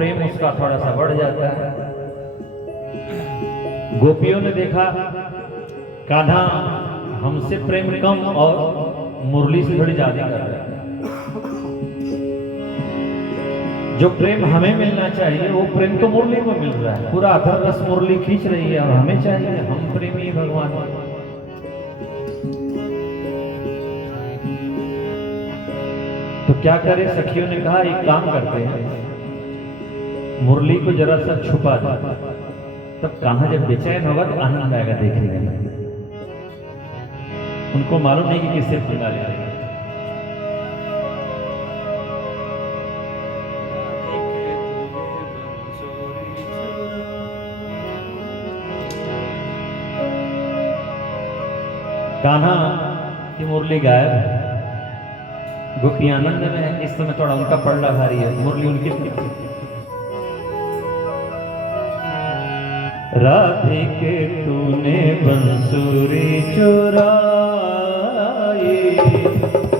प्रेम उसका थोड़ा सा बढ़ जाता है। गोपियों ने देखा कान्हा हमसे प्रेम कम और मुरली से थोड़ी ज्यादा कर रहा है। जो प्रेम हमें मिलना चाहिए वो प्रेम तो मुरली को मिल रहा है, पूरा अथर रस मुरली खींच रही है और हमें चाहिए, हम प्रेमी भगवान। तो क्या करे, सखियों ने कहा एक काम करते हैं, मुरली को जरा सा छुपा दो, तब कान्हा जब बेचैन होगा तो आनंद आएगा देखने में। उनको मालूम नहीं कि किससे पंगा ले रहे हैं। कान्हा की मुरली गायब, गोपी आनंद में है। इस समय थोड़ा उनका पड़ला भारी है, मुरली उनकी। राधिके तूने बंसुरी चुराई,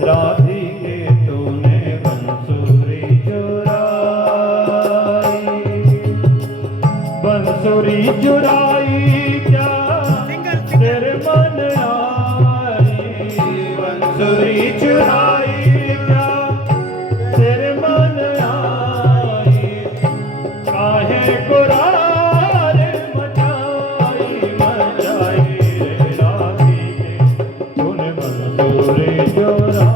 राधिके तूने बंसुरी चुराई, बंसुरी चुराई क्या तेरे मन आई, बंसुरी चुराई क्या तेरे मन आई, काहे कुरार मचाई मचाई रे राधिके तूने बंसुरी चुराई,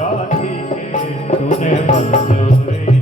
राधिके तूने बंसुरी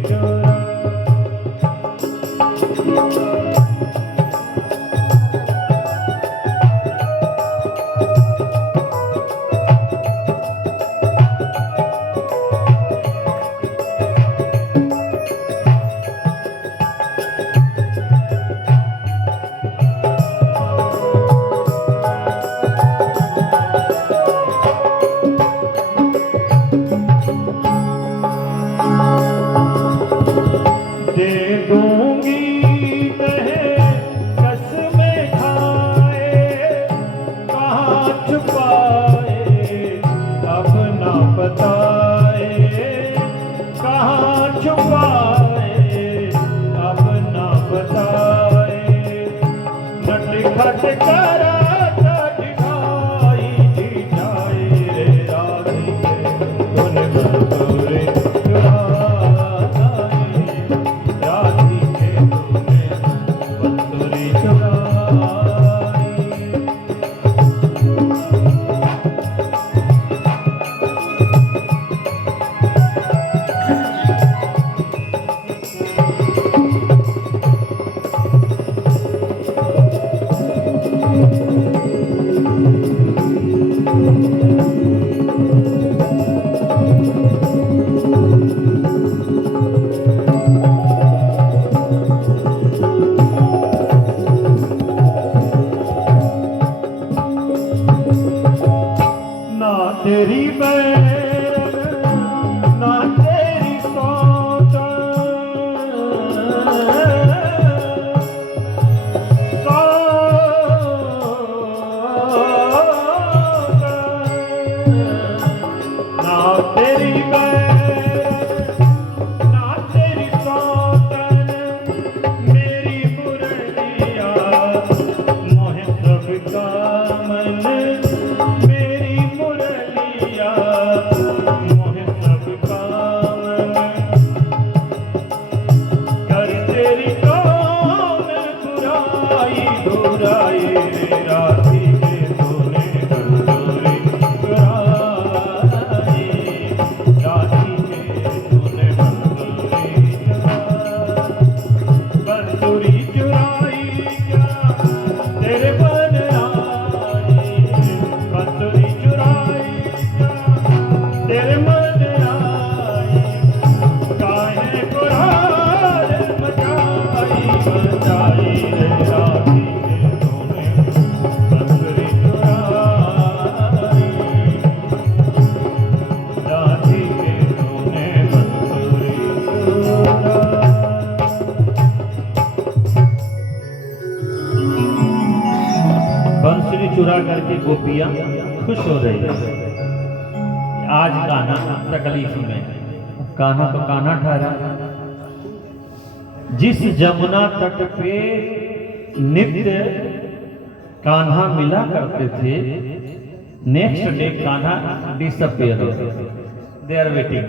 चुरा करके गोपियां खुश हो रही है। आज कान्हा तकलीफ में, कान्हा तो कान्हा ठहरा। जिस जमुना तट पे नित्य कान्हा मिला करते थे, नेक्स्ट डे कान्हा डिसअपियर हो गए। दे आर वेटिंग,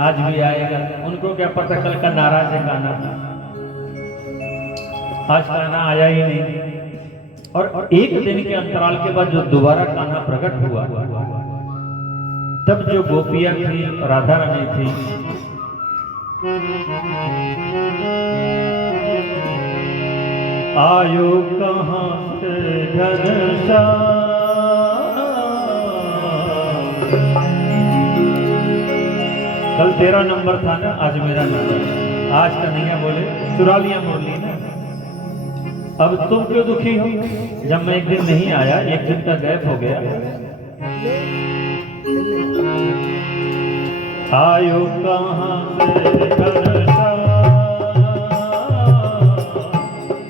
आज भी आएगा। उनको क्या पता कल का नाराज है कान्हा, आज कान्हा आया ही नहीं। और एक दिन के अंतराल के बाद जो दोबारा कान्हा प्रकट हुआ, तब जो गोपियां थी, राधा रानी थी, आयो कहां से घनश्याम, कल तेरा नंबर था ना, आज मेरा नंबर, आज का नहीं है बोले, चुरा लिया मुरली ना। अब तुम क्यों दुखी हो? जब मैं एक दिन नहीं आया, एक दिन का गैप हो गया। आयो कहां से घनश्याम,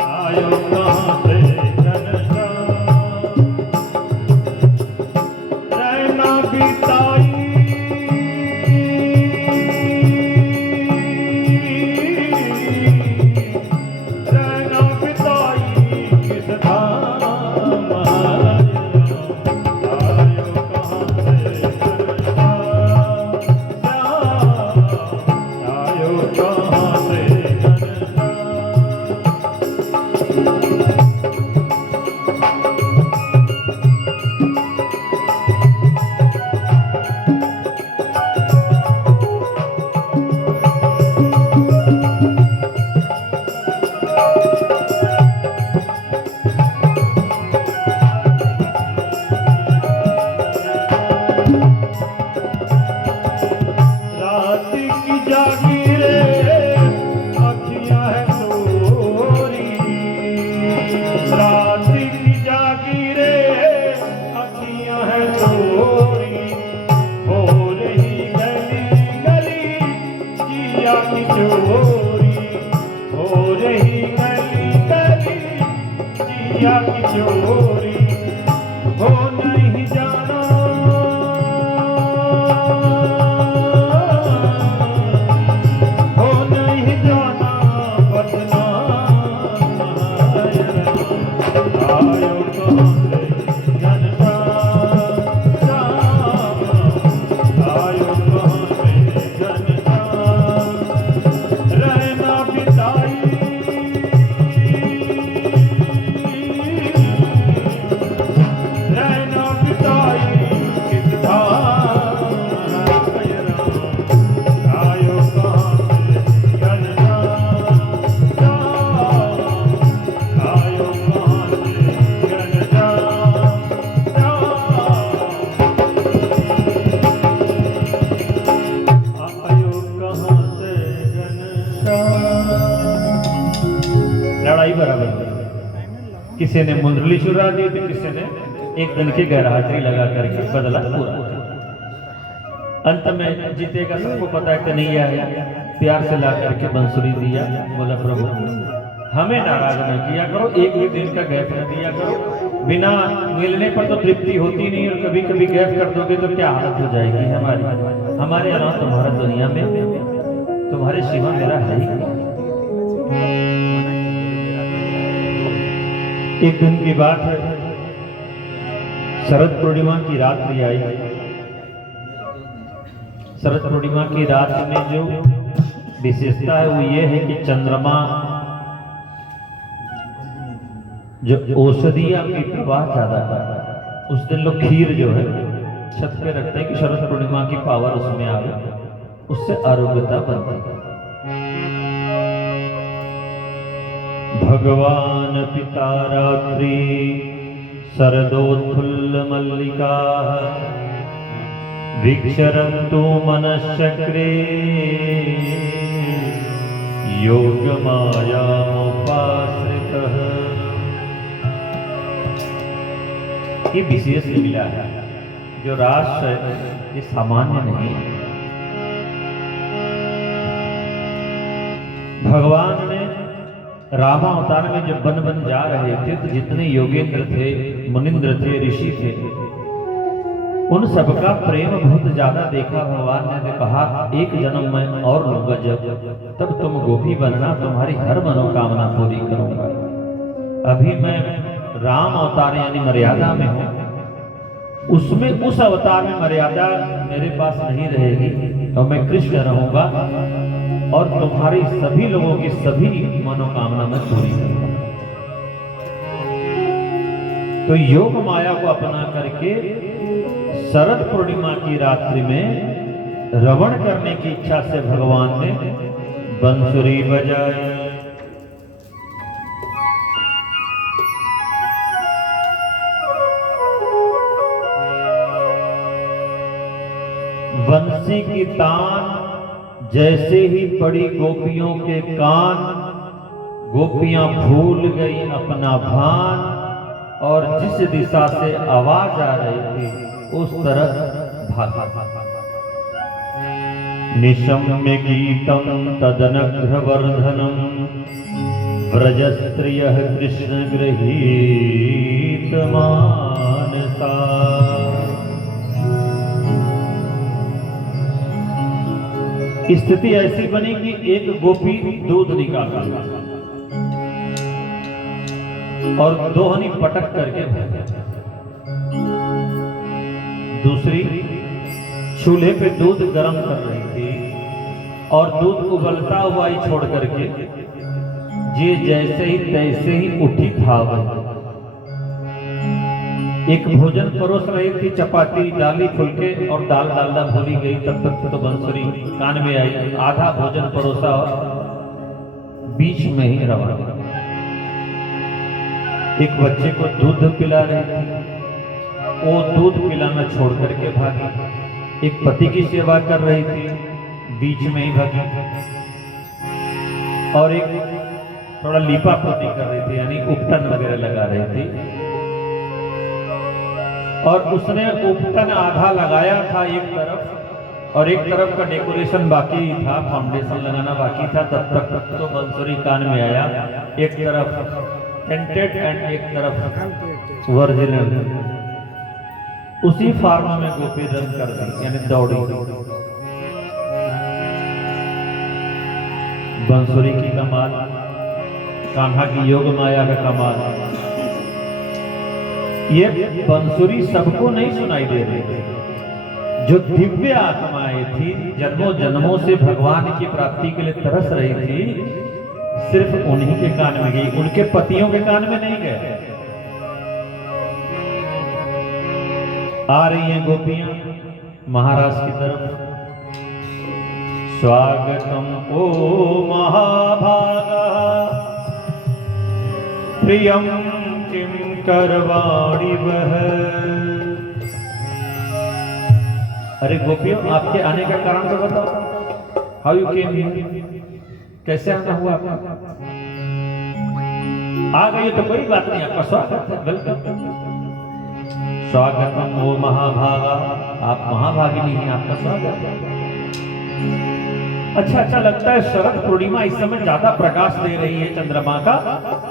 आयो कहां से घनश्याम, रहना बिताई चोरी हो नहीं जाना, हो नहीं जाना बदनाम। आयो कहां से घनश्याम, आयो कहां से घनश्याम, रहना बिताई लड़ाई बराबर। किसी ने मुंडली चुरा दी तो किसी ने एक दिन की गैरहाजिरी लगा करके बदला पूरा। अंत में जीतेगा सबको पता है कि नहीं आया, प्यार से ला करके बंसुरी दिया, बोला प्रभु हमें नाराज न किया करो, एक भी दिन का गैप न दिया करो। बिना मिलने पर तो तृप्ति होती नहीं, और कभी कभी गैप कर दोगे तो क्या हालत हो जाएगी हमारी। हमारे अलावा तुम्हारा दुनिया में तुम्हारे सिवा मेरा है ही। एक दिन की बात है, शरद पूर्णिमा की रात्रि आई। शरद पूर्णिमा की रात में जो विशेषता है वो ये है कि चंद्रमा जो औषधियां की प्रवाह ज्यादा करता है। उस दिन लोग खीर जो है छत पे रखते हैं कि शरद पूर्णिमा की पावर उसमें आवे, उससे आरोग्यता बनती है। भगवान पिता रात्रि शरदोत्फुल्ल मल्लिका वीक्षरन्तु मनश्चक्रे योगमायामुपाश्रितः। ये विशेष लीला है, जो रास है ये सामान्य नहीं है। भगवान ने रामा अवतार में जब बन बन जा रहे थे तो जितने योगेंद्र थे, मुनिंद्र थे, ऋषि थे, उन सबका प्रेम बहुत ज्यादा देखा। भगवान ने कहा एक जन्म में और लूंगा जब, तब तुम गोपी बनना, तुम्हारी हर मनोकामना पूरी करूंगा। अभी मैं राम अवतार यानी मर्यादा में हूं, उसमें उस अवतार में मर्यादा मेरे पास नहीं रहेगी और मैं कृष्ण रहूंगा और तुम्हारी सभी लोगों की सभी मनोकामना में पूरी करूंगा। तो योग माया को अपना करके शरद पूर्णिमा की रात्रि में रवण करने की इच्छा से भगवान ने बंसुरी बजाई। बंसी की तान जैसे ही पड़ी गोपियों के कान, गोपियां भूल गई अपना भान और जिस दिशा से आवाज आ रही थी उस तरफ भागा। निशम्य गीतम तदनघ्रवर्धनम व्रजस्त्रियः कृष्ण गृहीत मानसा। स्थिति ऐसी बनी कि एक गोपी दूध निकाला और दोहनी पटक करके दूसरी चूल्हे पे दूध गर्म कर रही थी और दूध उबलता हुआ ही छोड़ करके ये जैसे ही तैसे ही उठी था। एक भोजन परोस रही थी, चपाती डाली फुलके और दाल डालना भूली गई। तब तक तो बंसुरी कान में आई, आधा भोजन परोसा और बीच में ही रवा। एक बच्चे को दूध पिला रही थी, वो दूध पिलाना छोड़ करके भागी। एक पति की सेवा कर रही थी, बीच में ही भागी। और एक थोड़ा लीपा पोती कर रही थी यानी उपटन वगैरह लगा रही थी और उसने उपटन आधा लगाया था एक तरफ और एक तरफ का डेकोरेशन बाकी था, फाउंडेशन लगाना बाकी था। तब तक तो बंसुरी कान में आया, एक तरफ पेंटेड एंड एक तरफ वर्जिनल। उसी फार्म में गोपी रन कर दी यानी दौड़ी। बंसुरी की कमाल, कान्हा की योग माया का कमाल। ये बंसुरी सबको नहीं सुनाई दे रही थी। जो दिव्य आत्माएं थी, जन्मों जन्मों से भगवान की प्राप्ति के लिए तरस रही थी, सिर्फ उन्हीं के कान में गई, उनके पतियों के कान में नहीं गए। आ रही हैं गोपियां महाराज की तरफ। स्वागतम ओ महाभागा प्रियम किम करवाणी वह। अरे गोपियों, आपके आने का कारण तो बताओ। हाउ यू केम, कैसे आना हुआ आपका? आ गई तो कोई बात नहीं, आपका स्वागत है, वेलकम। स्वागतम ओ महाभागा, आप महाभागिनी हैं, आपका स्वागत है। अच्छा लगता है। शरद पूर्णिमा इस समय ज्यादा प्रकाश दे रही है चंद्रमा का,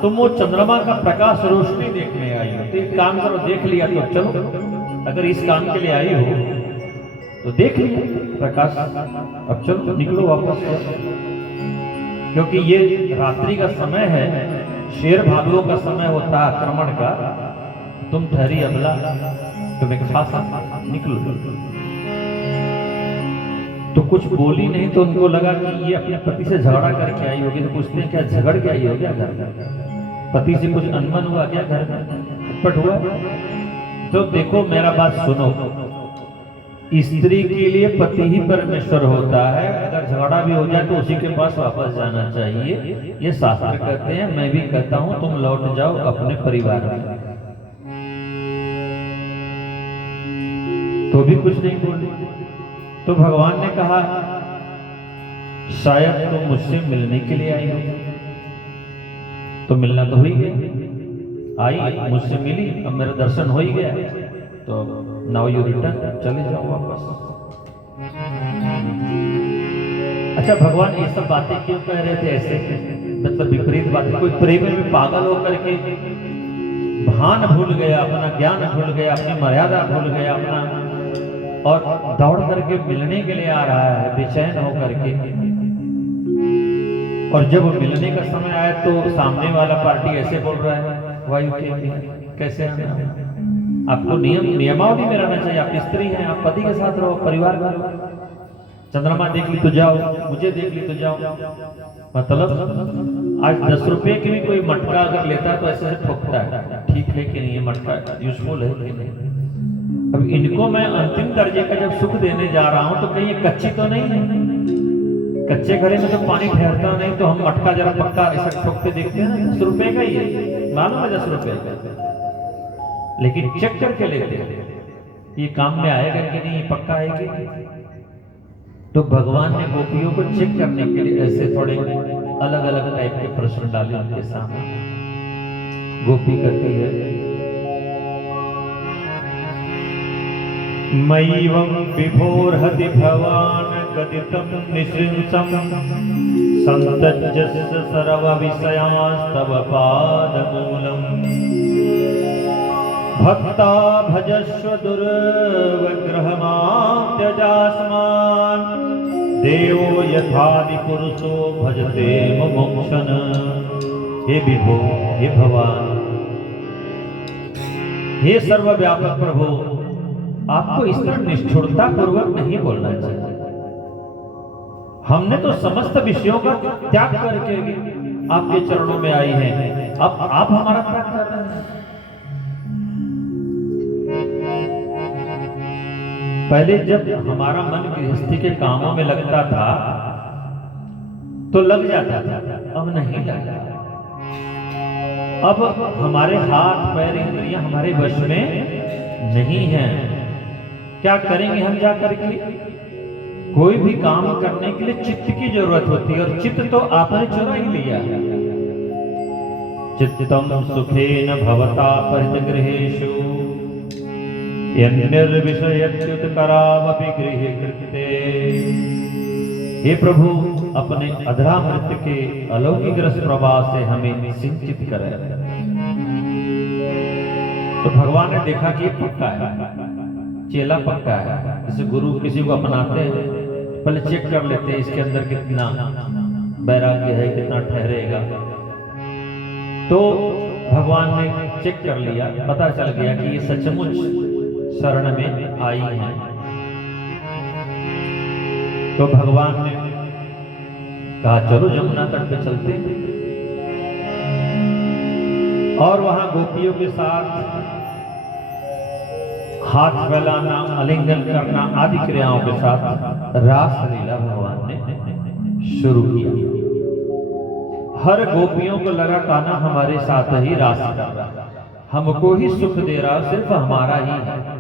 तुम वो चंद्रमा का प्रकाश रोशनी देखने आई हो तो एक काम करो, देख लिया तो चलो, अगर इस काम के लिए आई हो तो देख लिया प्रकाश। अब चलो निकलो वापस, क्योंकि ये रात्रि का समय है, शेर भालुओं का समय होता है आक्रमण का। तुम ठहरी अबला, तुम्हें खा सकता, निकलो। तो कुछ बोली नहीं तो उनको लगा कि ये अपने पति से झगड़ा करके आई होगी। तो पूछते हैं क्या झगड़ के आई हो क्या घर में? पति से कुछ अनबन हुआ क्या घर में, खटपट हुआ? तो देखो मेरा बात सुनो, स्त्री के लिए पति ही परमेश्वर होता है। अगर झगड़ा भी हो जाए तो उसी के पास वापस जाना चाहिए, ये शास्त्र कहते हैं। मैं भी कहता हूं तुम लौट जाओ अपने परिवार में। तो भी कुछ नहीं बोली। तो भगवान ने कहा शायद तुम मुझसे मिलने के लिए आई हो। तो मिलना तो हो ही गया, आई मुझसे मिली, अब मेरा दर्शन हो ही गया, तो नाउ यू रिटर्न, चले जाओ वापस। अच्छा, भगवान ये सब बातें क्यों कह रहे थे ऐसे, मतलब विपरीत बातें? कोई प्रेम में पागल होकर के भान भूल गया, अपना ज्ञान भूल गया, अपनी मर्यादा भूल गया, अपना और दौड़ करके मिलने के लिए आ रहा है बेचैन होकर के। और जब मिलने का समय आया तो सामने वाला पार्टी ऐसे बोल रहा है, वायु के कैसे आना, आपको नियमावली में रहना चाहिए, आप स्त्री हैं, आप पति के साथ रहो, परिवार में रहो। चंद्रमा देख ली तो जाओ, मुझे देख ली तो जाओ। मतलब आज 10 रुपए की भी कोई मटका अगर लेता है तो ऐसे ठोकता है, ठीक है कि नहीं, ये मटका यूजफुल है कि नहीं। अब इनको मैं अंतिम दर्जे का जब सुख देने जा रहा हूं तो कहीं ये कच्ची तो नहीं है। कच्चे घड़े में तो पानी ठहरता नहीं, तो हम मटका जरा पक्का ऐसा ठोक के देखते हैं ना, 10 रुपए का ही है, मालूम है 10 रुपए का, लेकिन चेक करके लेते हैं ये काम में आएगा कि नहीं, पक्का है कि नहीं। तो भगवान ने गोपियों को चेक करने के लिए ऐसे थोड़े अलग अलग टाइप के प्रश्न डाले उनके सामने। गोपी कहती है, मयिवं विभोर्हति भवान् गदितं निसृंसं संतज्जस्य सर्वविषयांस्तव पादमूलम् भक्ता भजस्व दुर्विग्रहमां त्यजास्मान् देवो यथादि पुरुषो भजते मुमुक्षन्। हे विभो, हे भगवान, हे सर्वव्यापक प्रभु, आपको इस तरह निष्ठुरता पूर्वक नहीं बोलना चाहिए। हमने तो समस्त विषयों का त्याग करके आपके चरणों में आई हैं, अब आप हमारा त्याग कर रहे हैं। पहले जब हमारा मन गृहस्थी के कामों में लगता था तो लग जाता था, अब नहीं लगता। अब हमारे हाथ पैर इंद्रियां हमारे वश में नहीं हैं। क्या करेंगे हम जा करके? कोई भी काम करने के लिए चित्त की जरूरत होती है, और चित्त तो आपने चुरा ही लिया है। चित्तम सुखेन भवता परितगृहेषु यन्निर्विषयच्युतकरावपि गृहे कृते। हे प्रभु, अपने अधरामृत के अलौकिक रस प्रवाह से हमें सिंचित करें। तो भगवान ने देखा कि ये पक्का है, चेला पक्का है। जैसे गुरु किसी को अपनाते हैं, पहले चेक कर लेते हैं इसके अंदर कितना वैराग्य है, कितना ठहरेगा। तो भगवान ने चेक कर लिया, पता चल गया कि ये सचमुच शरण में आई है। तो भगवान ने कहा चलो जमुना तट पे चलते हैं, और वहां गोपियों के साथ हाथ फैलाना, आलिंगन करना आदि क्रियाओं के साथ रास लीला भगवान ने शुरू किया। हर गोपियों को लगा कान्हा हमारे साथ ही रास कर रहा, हमको ही सुख दे रहा, सिर्फ हमारा ही है।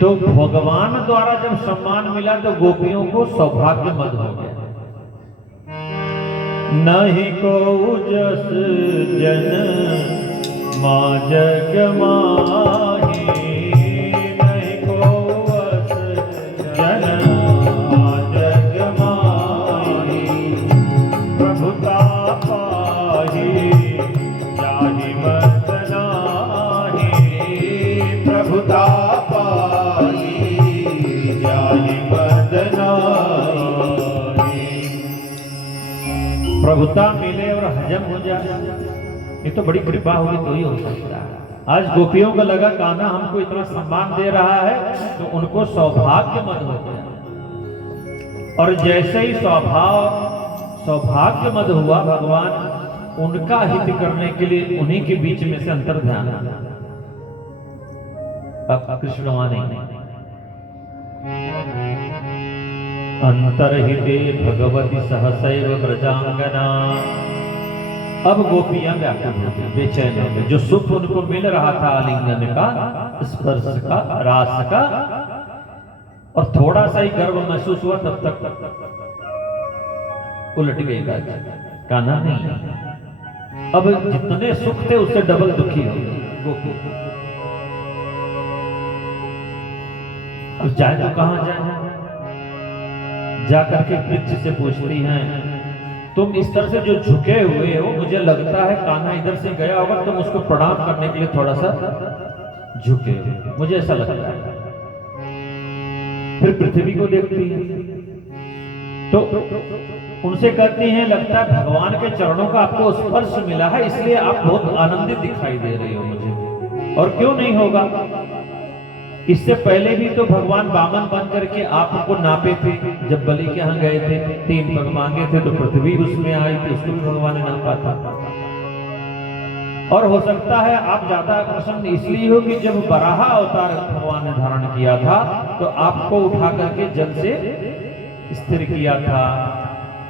तो भगवान द्वारा जब सम्मान मिला तो गोपियों को सौभाग्य मद हो गया। नहीं को जस जन मां जग माही, नहीं को वस जन मां जग माही। प्रभुता पाही जाहि मत नाही, प्रभुता प्रभुता मिले और हजम हो जाए, ये तो बड़ी कृपा होगी तो ही हो सकता है। आज गोपियों को लगा कान्हा हमको इतना सम्मान दे रहा है, तो उनको सौभाग्य मद हो गया। और जैसे ही सौभाग्य मद हुआ, भगवान उनका हित करने के लिए उन्हीं के बीच में से अंतर ध्यान। अब कृष्ण माने अंतर्हिते भगवती सहसैव व्रजांगना। अब गोपियां व्याकुल हो गई, बेचैन हो गई। जो सुख उनको मिल रहा था आलिंगन का, स्पर्श का, रास का, और थोड़ा सा ही गर्व महसूस हुआ, तब तक उलट गई बात। कान्हा नहीं, अब जितने सुख थे उससे डबल दुखी हो गई गोपी। अब जाए तो कहां जाए? जाकर के वृक्ष से पूछती हैं, तुम इस तरह से जो झुके हुए हो, मुझे लगता है कान्हा इधर से गया होगा, तुम उसको प्रणाम करने के लिए थोड़ा सा झुके हुए, मुझे ऐसा लगता है। फिर पृथ्वी को देखती है तो उनसे कहती हैं, लगता है भगवान के चरणों का आपको स्पर्श मिला है, इसलिए आप बहुत आनंदित दिखाई दे रही हो मुझे। और क्यों नहीं होगा, इससे पहले भी तो भगवान बामन बन करके आपको नापे थे। जब बलि के यहाँ गए थे, 3 पग मांगे थे, तो पृथ्वी उसमें आई थी, उसको भी भगवान ने नापा था। और हो सकता है आप ज्यादा प्रसन्न इसलिए हो कि जब बराह अवतार भगवान ने धारण किया था तो आपको उठा करके जल से स्थिर किया था,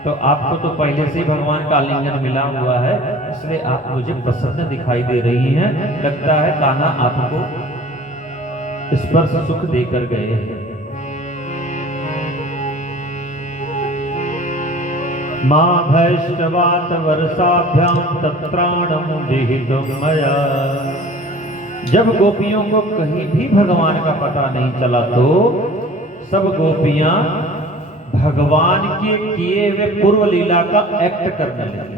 तो आपको तो पहले से ही भगवान का आलिंगन मिला हुआ है, इसलिए आप मुझे प्रसन्न दिखाई दे रही हैं। लगता है कान्हा आपको स्पर्श सुख देकर गए हैं। मां भैष्टवात वर्षाभ्याम तत्राणम विहितम मया। जब गोपियों को कहीं भी भगवान का पता नहीं चला तो सब गोपियां भगवान के किए हुए पूर्व लीला का एक्ट करने लगी,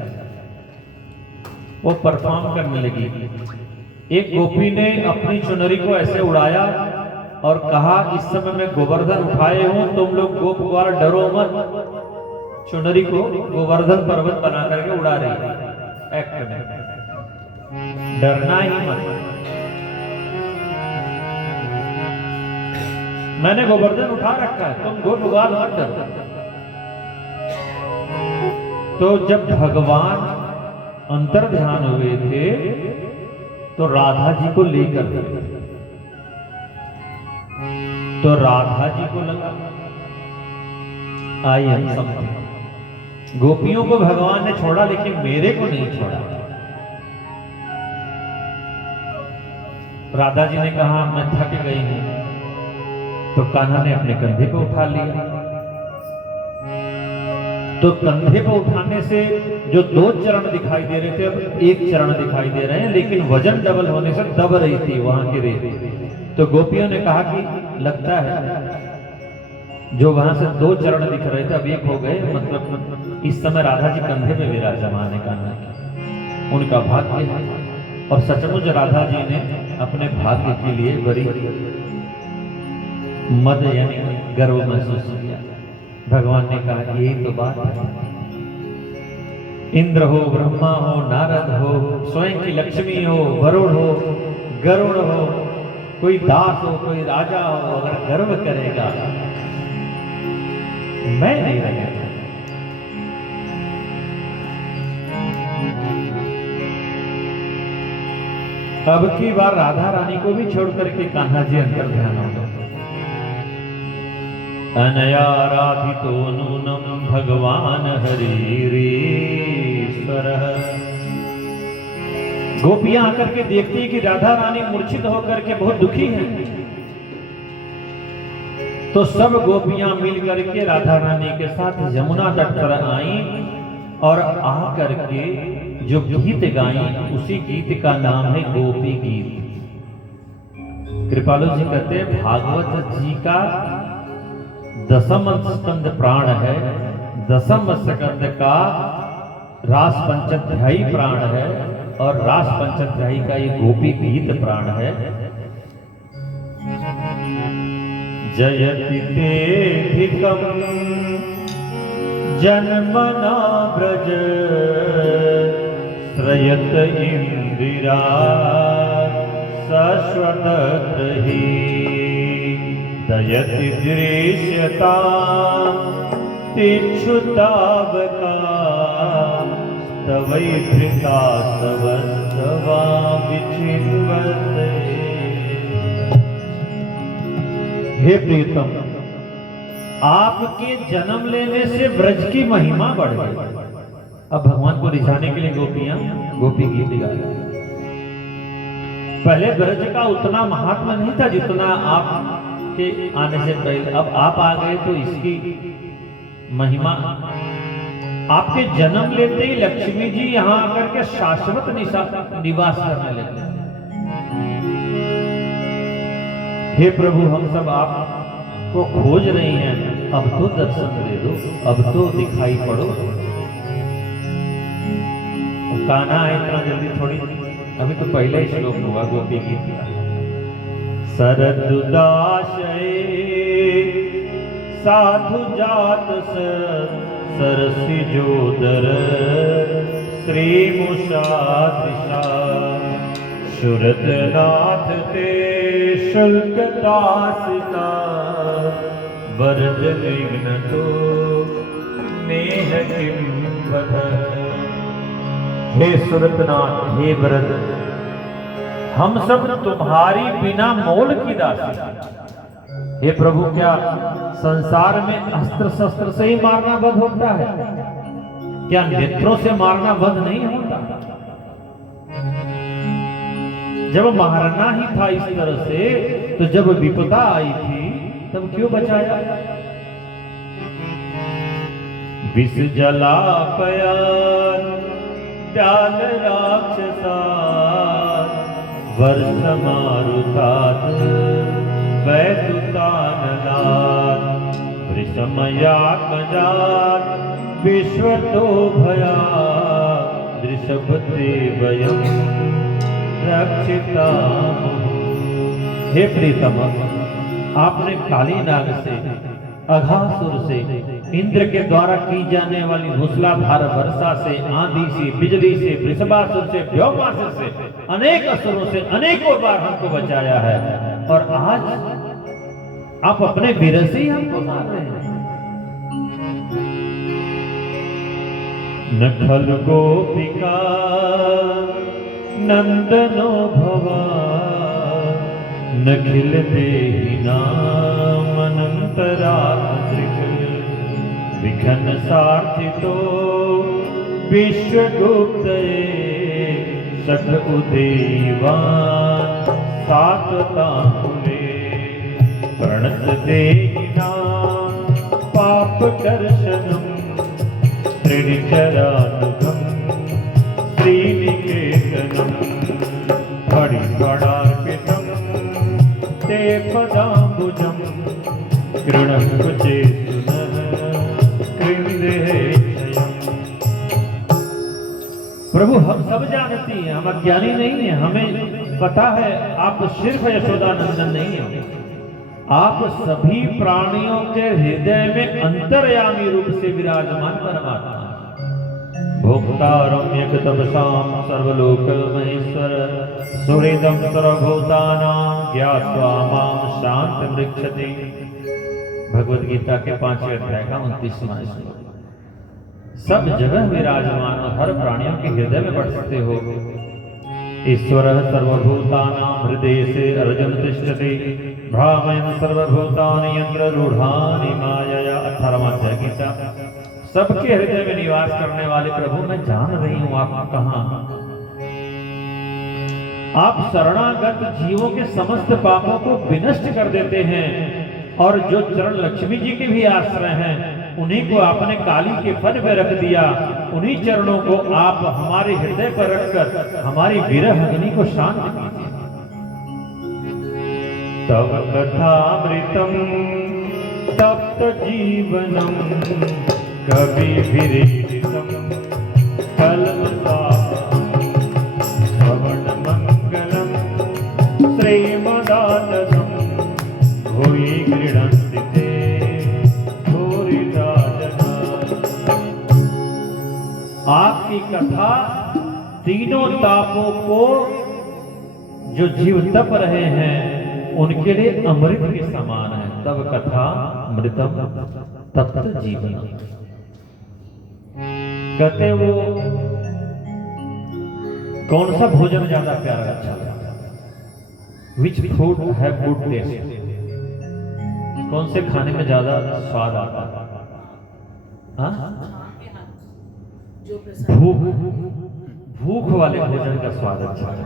वो परफॉर्म करने लगी। एक गोपी ने अपनी चुनरी को ऐसे उड़ाया और कहा, इस समय मैं गोवर्धन उठाए हूं, तुम लोग गोप ग्वाल डरो मत। चुनरी को गोवर्धन पर्वत बना करके उड़ा रही है एक्ट में, डरना ही मत, मैंने गोवर्धन उठा रखा है, तुम गोप ग्वाल मत डरो। तो जब भगवान अंतर ध्यान हुए थे तो राधा जी को लेकर गए, तो राधा जी को लगा आई एम समथिंग। गोपियों को भगवान ने छोड़ा लेकिन मेरे को नहीं छोड़ा। राधा जी ने कहा मैं थक गई हूं, तो कान्हा ने अपने कंधे पे उठा लिया। तो कंधे पे उठाने से जो 2 चरण दिखाई दे रहे थे अब 1 चरण दिखाई दे रहे हैं, लेकिन वजन डबल होने से दब रही थी वहां की रेत। तो गोपियों ने कहा कि लगता है जो वहां से 2 चरण दिख रहे थे अब 1 हो गए, मतलब इस समय राधा जी कंधे पे विराजमान है कान्हा के, उनका भाग्य है। और सचमुच राधा जी ने अपने भाग्य के लिए बड़ी मद यानी गर्व महसूस किया। भगवान ने कहा यही तो बात है, इंद्र हो, ब्रह्मा हो, नारद हो, स्वयं की लक्ष्मी हो, वरुण हो, गरुड़ हो, कोई दास हो, कोई राजा हो, अगर गर्व करेगा मैं नहीं रहेगा। अब की बार राधा रानी को भी छोड़ करके कान्हा जी अंतर ध्यान हो गए। अनयाराधितो नूनम भगवान हरिश्वर। गोपियां आकर के देखती है कि राधा रानी मूर्छित होकर के बहुत दुखी है, तो सब गोपियां मिल करके राधा रानी के साथ यमुना तट पर आई और आकर के जो गीत गाई, उसी गीत का नाम है गोपी गीत। कृपालु जी कहते हैं भागवत जी का 10वां स्कंद प्राण है, 10वां स्कंद का रास पंचाध्यायी प्राण है, और रास पंचाध्यायी का ये गोपी गीत प्राण है। जयति तेधिकं जन्मना ब्रज श्रयत इंदिरा शाश्वतत्र हि दयति दृश्यता तिच्छुतावका तवैधृता सवस्तवा विचिन्वते। हे प्रीतम, आपके जन्म लेने से ब्रज की महिमा बढ़ गई। अब भगवान को रिझाने के लिए गोपियां गोपी गीत गा रही। पहले ब्रज का उतना महात्मा नहीं था जितना आपके आने से पहले, अब आप आ गए तो इसकी महिमा। आपके जन्म लेते ही लक्ष्मी जी यहां आकर के शाश्वत निवास करने लगे। हे प्रभु, हम सब आपको खोज रही हैं, अब तो दर्शन दे दो, अब तो दिखाई पड़ो। कान्हा है इतना जल्दी थोड़ी, अभी तो पहला ही श्लोक हुआ गोपी गीत का। सरदुदाशय साधु जात सरसी जोदर श्री मुषादिशा शुरतनाथ ते शुल्क दासिता वरद विघ्न तो नेह किम वध। हे सुरतनाथ, हे वरद, हम सब तुम्हारी बिना मोल की दासी। हे प्रभु, क्या संसार में अस्त्र शस्त्र से ही मारना वध होता है? क्या नेत्रों से मारना वध नहीं होता? जब मारना ही था इस तरह से, तो जब विपदा आई थी तब क्यों बचाया? विष जलापया डाल राक्षसा वर्ष मारुतात वैदुताननाद वृषमयात्मजात विश्वतो भया ऋषभते वयम रक्षिता। हे प्रीतम, आपने काली नाग से, अघासुर से, इंद्र के द्वारा की जाने वाली मूसलाधार वर्षा से, आंधी से, बिजली से, वृषभासुर से, व्योमासुर से, अनेक असुरों से अनेकों बार हमको बचाया है, और आज आप अपने वीर से ही हमको मार रहे हैं। नखल गोपिका नंदनो भवा नखिल देहि नाम अनंतरात्रिक विघन सार्थितो विश्वगुप्त सठ उदेवान साततांकुले प्रणत देहि नाम पाप कर्षणम त्रिनिचरानुगम श्रीनिकेतनम फणिफणार्पितम ते पदाम्बुजं कृणः कुचे सुनः कृन्देशयम्। प्रभु, हम सब जानती हैं, हम अज्ञानी नहीं हैं, हमें पता है आप सिर्फ यशोदानंदन नहीं हैं, आप सभी प्राणियों के हृदय में अंतर्यामी रूप से विराजमान परमात्मा। भोक्तारं एकतपसां सर्वलोक महेश्वर सुहृदं सर्वभूतानां ज्ञात्वा मां शान्तिमृच्छति। भगवद गीता के 5वें अध्याय का 29वां श्लोक। सब जगह विराजमान और हर प्राणियों के हृदय में बसते हो। ईश्वरः सर्वभूतानां हृदये अर्जुन तिष्ठति भ्रामयन् सर्वभूतानि यन्त्ररूढानि मायया। 18वां अध्याय गीता। सबके हृदय में निवास करने वाले प्रभु, मैं जान रही हूं आप कहां। आप शरणागत जीवों के समस्त पापों को विनष्ट कर देते हैं, और जो चरण लक्ष्मी जी के भी आश्रय हैं उन्हीं को आपने काली के फन में रख दिया। उन्हीं चरणों को आप हमारे हृदय पर रखकर हमारी विरह अग्नि को शांत कीजिए। तव कथामृतम तप्त जीवनम कवि विरेदितम कल्मषापहं श्रवण मंगलम श्रीमदाततम भूरि गृह्णन्ति ते भूरिदा जना। आपकी कथा तीनों तापों को जो जीव तप रहे हैं उनके लिए अमृत के समान है। तब कथा अमृतम तप्त जीवन। कहते वो कौन सा भोजन ज्यादा प्यारा अच्छा लगता है? Which food have good taste? कौन से खाने में ज्यादा स्वाद आता है? भूख वाले भोजन का स्वाद अच्छा है।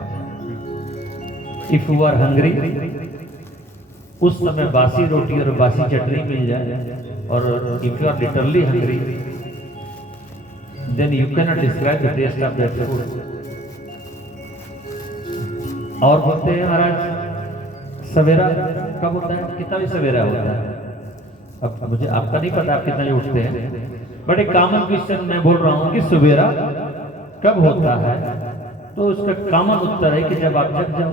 इफ यू आर हंग्री, उस समय बासी रोटी और बासी चटनी मिल जाए, और if you are literally hungry then you cannot describe the taste of that food. और बोलते हैं महाराज सवेरा कब होता है? कितना भी सवेरा होता है? अब मुझे आपका नहीं पता आप कितना उठते हैं, बट एक कॉमन क्वेश्चन मैं बोल रहा हूँ कि सवेरा कब होता है? तो उसका कॉमन उत्तर है कि जब आप जग जाओ।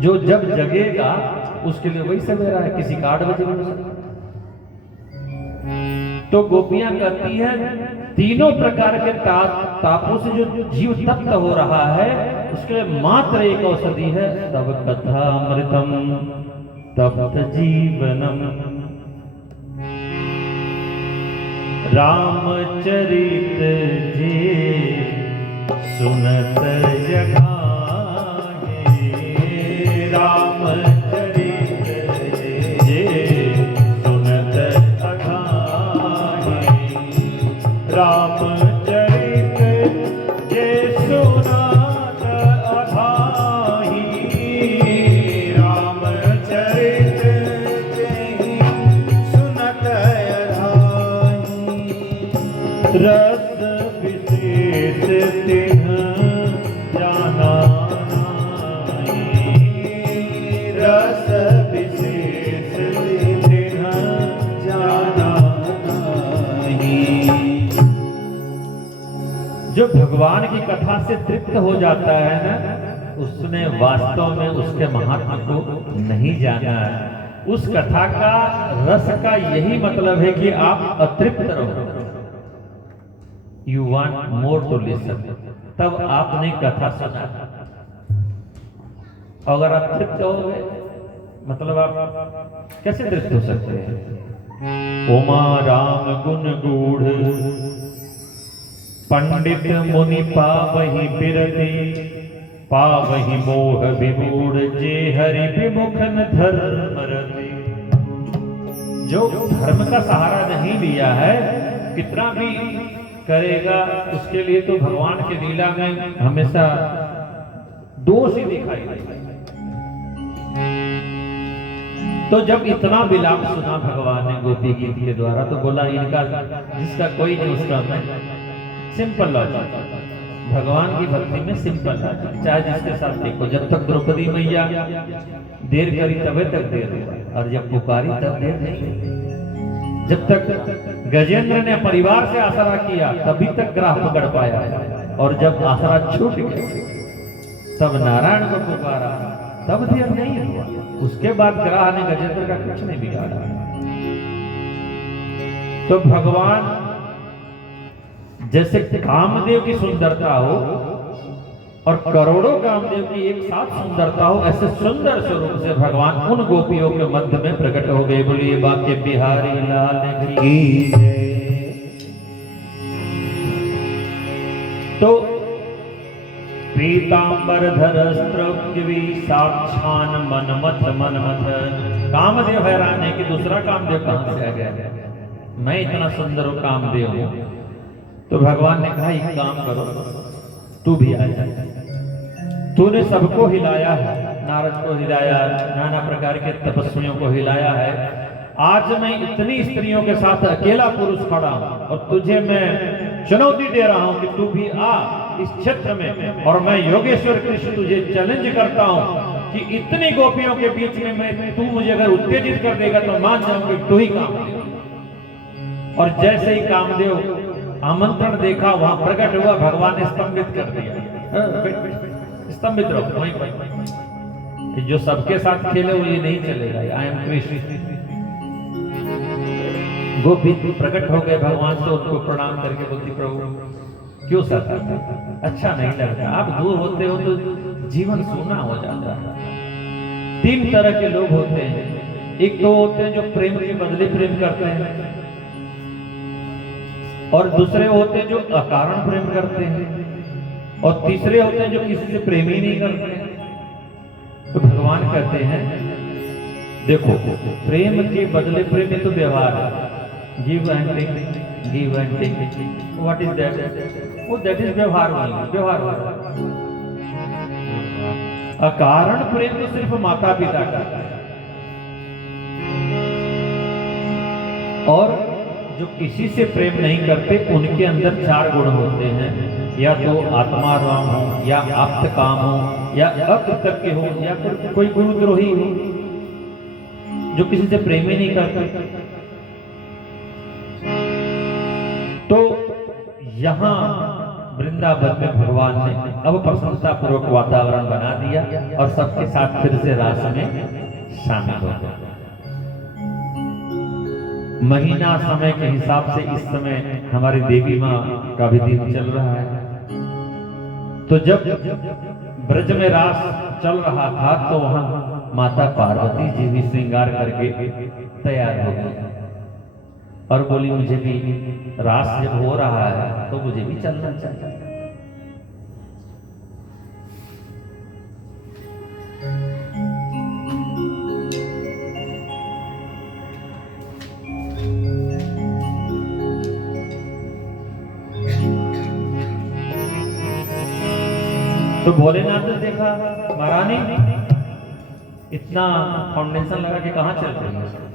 जो जब जगेगा उसके लिए वही सवेरा है, किसी का 8 बजे हो सकता। तो गोपियां कहती है तीनों प्रकार के तापों से जो जीव तप्त हो रहा है उसके लिए मात्र एक औषधि है, तब कथा अमृतम तप्त जीवनम। रामचरित जे सुनत जगाए, रामचरित जे सुनत अघाए, रामचरित जे सुनत अघाई, रामचरित जे सुनत अघाई। रस विशेष तिन्ह जाना नाहीं, रस विशेष तिन्ह जाना नाहीं। जो भगवान की कथा से तृप्त हो जाता है ना, उसने वास्तव में उसके महात्मा को नहीं जाना है। उस कथा का रस का यही मतलब है कि आप अतृप्त रहो, you want more to listen, तब आपने कथा सुना। अगर आप तृप्त हो गए मतलब आप कैसे तृप्त हो सकते हैं। उमा राम गुण गूढ़ पंडित मुनि पावहि बिरति, पावहि मोह विमूढ़ जे हरि विमुखन धर्म रति। जो धर्म का सहारा नहीं लिया है कितना भी करेगा उसके लिए तो भगवान की लीला में हमेशा दोष ही दिखाई देगा। तो जब इतना विलाप सुना भगवान ने गोपी गीत के द्वारा तो बोला इनका जिसका कोई नहीं उसका मैं। सिंपल लॉजिक, भगवान की भक्ति में सिंपल लॉजिक, चाहे जिसके साथ देखो। जब तक द्रौपदी मैया देर करी तभी तक देर हुआ, और जब पुकारी तब देर नहीं। जब तक गजेंद्र ने परिवार से आसरा किया तभी तक ग्राह पकड़ पाया, और जब आसरा छूट गया तब नारायण को पुकारा तब देर नहीं हुआ। उसके बाद ग्राह ने गजेंद्र का कुछ नहीं बिगाड़ा। तो भगवान जैसे कामदेव की सुंदरता हो और करोड़ों कामदेव की एक साथ सुंदरता हो, ऐसे सुंदर स्वरूप से भगवान उन गोपियों के मध्य में प्रकट हो गए। बोलिए बाके बिहारी लाल की जय। तो पीतांबर धर स्त्रव्यवी साक्षान मनमथ मनमथ। कामदेव हैरान है कि दूसरा कामदेव कहां से आ गया, मैं इतना सुंदर कामदेव हूं। तो भगवान ने कहा एक काम करो, तू भी आ जा। तूने सबको हिलाया है, नारद को हिलाया, नाना प्रकार के तपस्वियों को हिलाया है। आज मैं इतनी स्त्रियों के साथ अकेला पुरुष खड़ा हूं और तुझे मैं चुनौती दे रहा हूं कि तू भी आ इस क्षेत्र में, और मैं योगेश्वर कृष्ण तुझे चैलेंज करता हूं कि इतनी गोपियों के बीच में तू मुझे अगर उत्तेजित कर देगा तो मान जाऊंगा तू ही कामदेव। और जैसे ही कामदेव आमंत्रण देखा वहां प्रकट हुआ, भगवान ने स्तंभित कर दिया। स्तंभित रहो वहीं पर, जो सबके साथ खेले वो ये नहीं चलेगा। I am Krishna. गोपी प्रकट हो गए भगवान से, उनको प्रणाम करके बोलती प्रभु क्यों सताते, अच्छा नहीं लगता, आप दूर होते हो तो जीवन सूना हो जाता है। 3 तरह के लोग होते हैं। एक तो होते हैं जो प्रेम के बदले प्रेम करते हैं, और दूसरे होते हैं जो अकारण प्रेम करते हैं, और तीसरे होते हैं जो किसी से प्रेम ही नहीं करते हैं। तो भगवान कहते हैं देखो प्रेम के बदले प्रेम तो व्यवहार है, give and take, give and take. What is that? वो दैट इज व्यवहार वाला, व्यवहार वाला। अकारण प्रेम तो सिर्फ माता पिता का है, और जो किसी से प्रेम नहीं करते उनके अंदर 4 गुण होते हैं, या तो आत्माराम हो, या आप्त काम हो, या अकृतज्ञ हो, या कोई गुरुद्रोही हो, जो किसी से प्रेम ही नहीं करते। तो यहां वृंदावन में भगवान ने अब प्रसन्नता पूर्वक वातावरण बना दिया और सबके साथ फिर से रास में शामिल हो गए। महीना समय के हिसाब से इस समय हमारी देवी माँ का भी दिन चल रहा है। तो जब ब्रज में रास चल रहा था तो वहां माता पार्वती जी भी श्रृंगार करके तैयार हो गई और बोली मुझे भी रास जब हो रहा है तो मुझे भी चलना चाहिए। तो भोलेनाथ ने देखा महारानी इतना फाउंडेशन लगा के कहाँ चल रही है।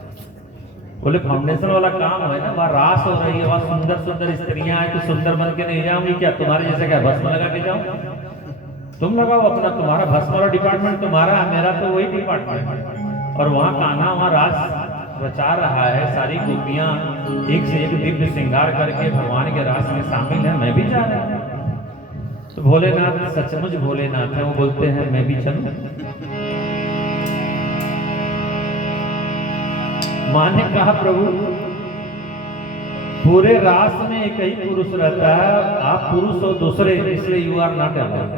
बोले फाउंडेशन वाला काम है ना, वहाँ रास हो रही है, वहाँ सुंदर सुंदर स्त्रियां आए तो सुंदर बन के नहीं जाऊंगी क्या? तुम्हारे जैसे क्या भस्म लगा के जाऊं? तुम लगाओ अपना, तुम्हारा भस्म वाला डिपार्टमेंट तुम्हारा, मेरा तो वही डिपार्टमेंट। और वहाँ कान्हा वहाँ रास रचा रहा है, सारी गोपियां एक से एक दिव्य श्रृंगार करके भगवान के रास में शामिल है, मैं भी जा रहा हूँ। तो भोलेनाथ सचमुच भोलेनाथ है, वो बोलते हैं मैं भी चलूं। मां ने कहा प्रभु पूरे रास में एक ही पुरुष रहता है, आप पुरुष हो दूसरे, इसलिए यू आर नॉट अलाउड।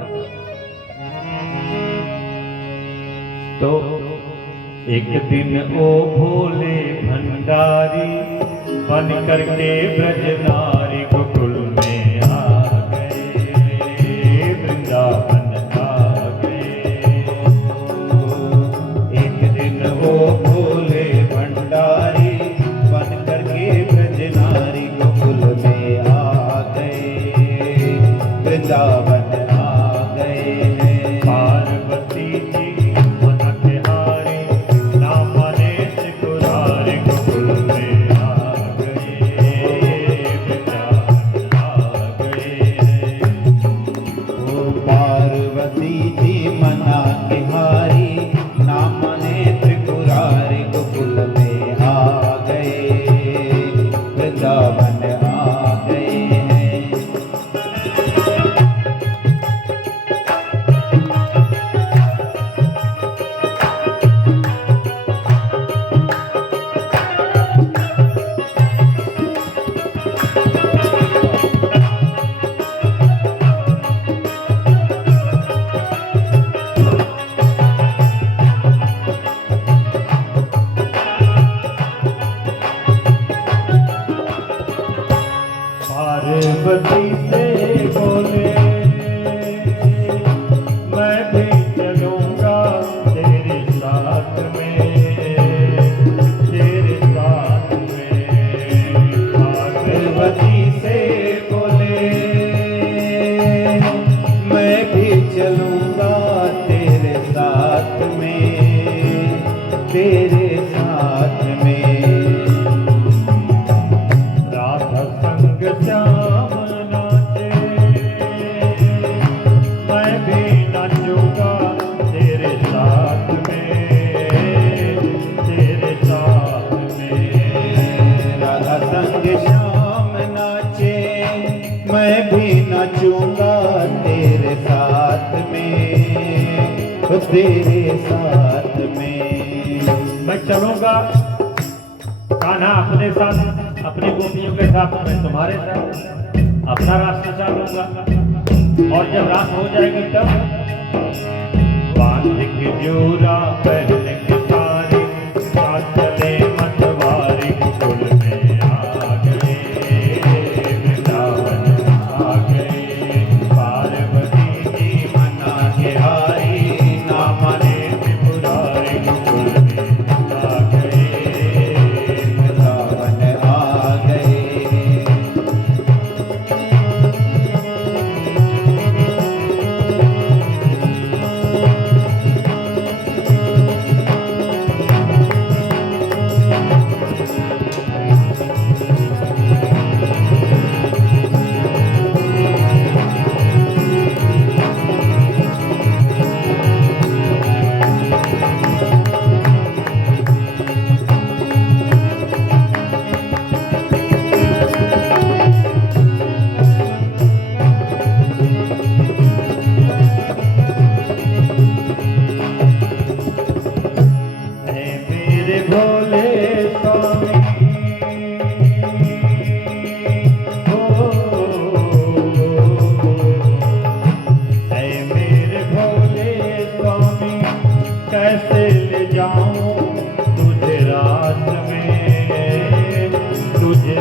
तो एक दिन ओ भोले भंडारी बन करके ब्रजनारी गोकुल में आ गए, वृंदावन आ गए। एक दिन ओ भोले भंडारी बन करके ब्रजनारी गोकुल में आ गए, वृंदावन आ गए हैं। पार्वती जी मन तिहारी ना माने त्रिपुरारी गोकुल में आ गए, वृंदावन आ गए हैं। ओ पार्वती जी मना के हारी, नाम ने त्रिपुरारी गोकुल में आ गए, वृंदावन आ गए हैं। पार्वती से बोले मैं भी चलूंगा तेरे साथ में, तेरे साथ में। पार्वती से बोले मैं भी चलूंगा तेरे साथ में, तेरे साथ में। राधा संग श्याम नाचे मैं भी नाचूंगा तेरे साथ में, तेरे साथ में। राधा संग श्याम नाचे मैं भी नाचूंगा तेरे साथ में, तो तेरे साथ में। मैं चलूंगा कान्हा अपने साथ, अपनी गोपियों के साथ, मैं तुम्हारे साथ अपना रास्ता चलूंगा। और जब रात हो जाएगी तब बांध के जोरा पहन के सारी साथ चले मतवारी गोकुल में आ गए, वृंदावन आ गए। पार्वती जी मना के हारी, ना माने त्रिपुरारी गोकुल में आ गए, वृंदावन आ गए।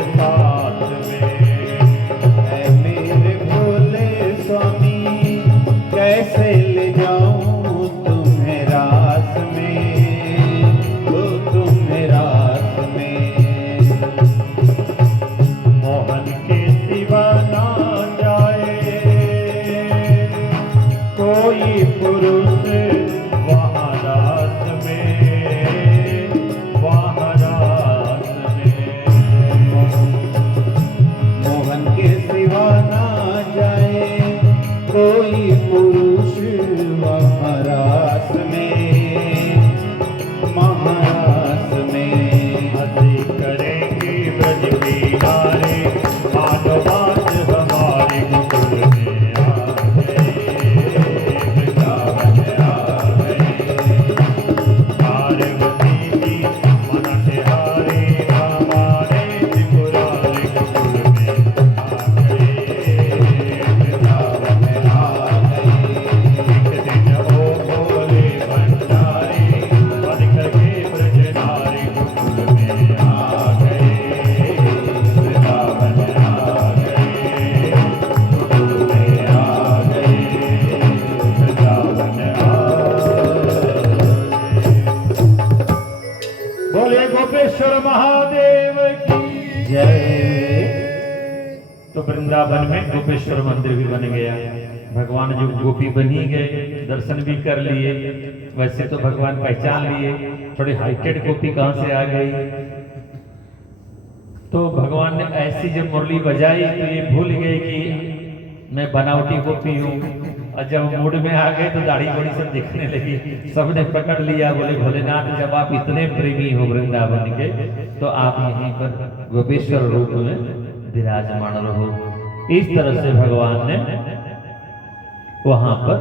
साथ में। ऐ मेरे भोले स्वामी कैसे ले जाऊं तुम्हें रास में, ओ तुम्हें रास में। मोहन के सिवा ना जाए कोई पुरुष वहाँ रास में, वहाँ रास में। मोहन के सिवा ना जाए कोई पुरुष वहाँ रास में, महारास में। हंसी करेंगे ब्रज बिहारी, माधवास हमारे गोकुल में आ गए, वृंदावन आ गए। पार्वती की मन तिहारी, हमारे त्रिपुरारी गोकुल में आ गए, वृंदावन आ गए। एक दिन वो भोले भंडारी बन करके ब्रज नारी गोकुल में आ गए, वृंदावन आ गए, गोकुल में आ गए, वृंदावन आ गए। बोले गोपेश्वर महादेव की जय। तो वृंदावन में गोपेश्वर मंदिर भी बन गया। भगवान जो गोपी बन ही गए, दर्शन भी कर लिए। वैसे तो भगवान पहचान लिए, थोड़ी हाइटेड गोपी कहाँ से आ गई। तो भगवान ने ऐसी जब मुरली बजाई तो ये भूल गए कि मैं बनावटी गोपी हूँ। और जब मूड में आ गए तो दाढ़ी बड़ी सब दिखने लगी, सबने पकड़ लिया। बोले भोलेनाथ जब आप इतने प्रेमी हो वृंदावन के तो आप यहीं पर गोपेश्वर रूप में विराजमान रहो। इस तरह से भगवान ने वहां पर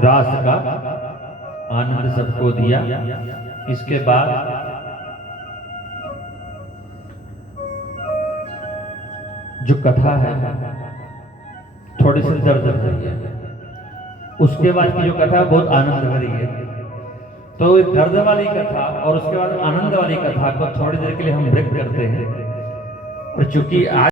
रास का आनंद सबको दिया। इसके बाद जो कथा है थोड़ी सी दर्द भरी है, उसके बाद की जो कथा बहुत आनंद भरी है। तो दर्द वाली कथा और उसके बाद आनंद वाली कथा को थोड़ी देर के लिए हम ब्रेक करते हैं। और चूंकि आज